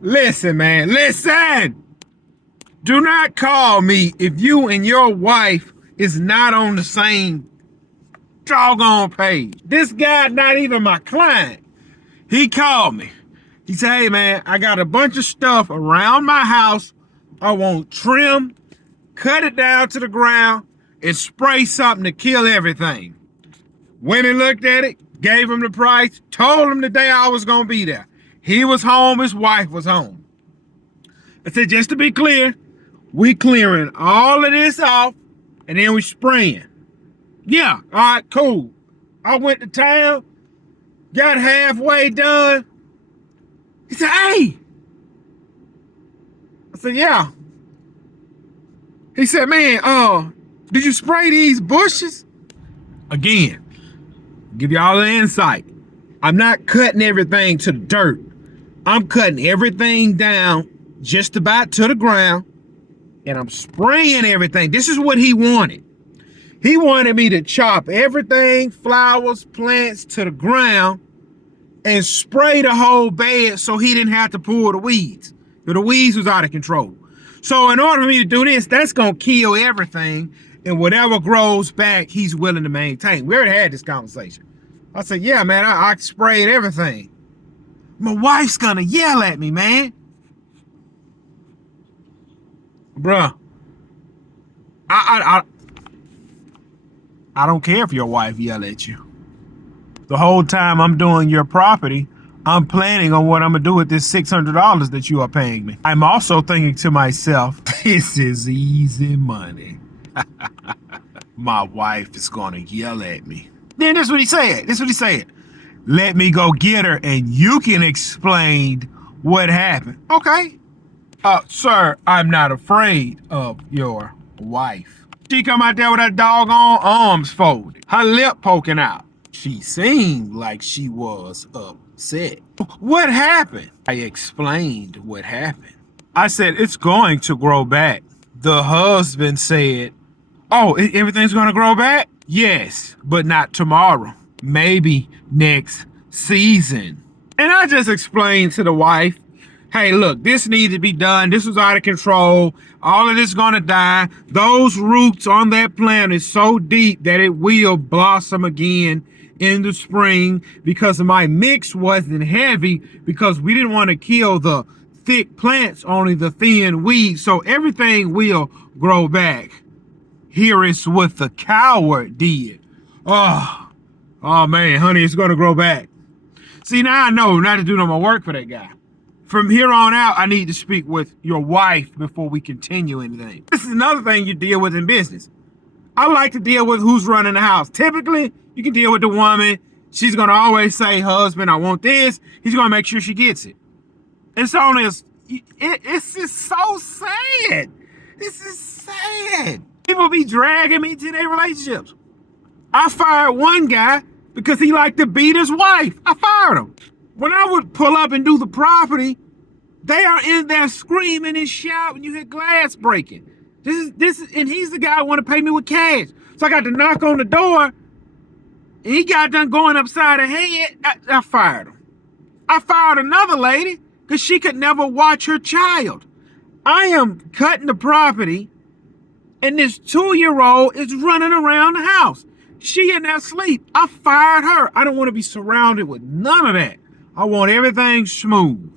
Listen, man, listen. Do not call me if you and your wife is not on the same doggone page. This guy not even my client. He called me. He said, hey, man, I got a bunch of stuff around my house. I want trim, cut it down to the ground, and spray something to kill everything. Went and looked at it, gave him the price, told him the day I was going to be there. He was home, his wife was home. I said, just to be clear, we clearing all of this off, and then we spraying. Yeah, all right, cool. I went to town, got halfway done. He said, hey. I said, yeah. He said, man, did you spray these bushes? Again, give y'all an insight. I'm not cutting everything to the dirt. I'm cutting everything down just about to the ground, and I'm spraying everything. This is what he wanted. He wanted me to chop everything, flowers, plants, to the ground and spray the whole bed so he didn't have to pull the weeds. The weeds was out of control. So in order for me to do this, that's going to kill everything, and whatever grows back, he's willing to maintain. We already had this conversation. I said, yeah, man, I sprayed everything. My wife's going to yell at me, man. Bruh, I don't care if your wife yell at you. The whole time I'm doing your property, I'm planning on what I'm gonna do with this $600 that you are paying me. I'm also thinking to myself, this is easy money. My wife is gonna yell at me. Then this is what he said. Let me go get her and you can explain what happened. Okay. Sir, I'm not afraid of your wife. She come out there with her doggone arms folded, her lip poking out. She seemed like she was upset. What happened? I explained what happened. I said, it's going to grow back. The husband said, oh, everything's gonna grow back? Yes, but not tomorrow. Maybe next season. And I just explained to the wife, hey, look, this needs to be done. This was out of control. All of this is gonna die. Those roots on that plant is so deep that it will blossom again in the spring, because my mix wasn't heavy, because we didn't want to kill the thick plants, only the thin weeds. So everything will grow back. Here is what the coward did. Oh man, honey, it's gonna grow back. See, now I know not to do no more work for that guy. From here on out, I need to speak with your wife before we continue anything. This is another thing you deal with in business. I like to deal with who's running the house. Typically, you can deal with the woman. She's gonna always say, husband, I want this. He's gonna make sure she gets it. It's just so sad. This is sad. People be dragging me to their relationships. I fired one guy because he liked to beat his wife. I fired him. When I would pull up and do the property, they are in there screaming and shouting. You hear glass breaking. This is, and he's the guy who want to pay me with cash. So I got to knock on the door, and he got done going upside the head. I fired him. I fired another lady because she could never watch her child. I am cutting the property, and this 2-year-old is running around the house. She in there asleep. I fired her. I don't want to be surrounded with none of that. I want everything smooth.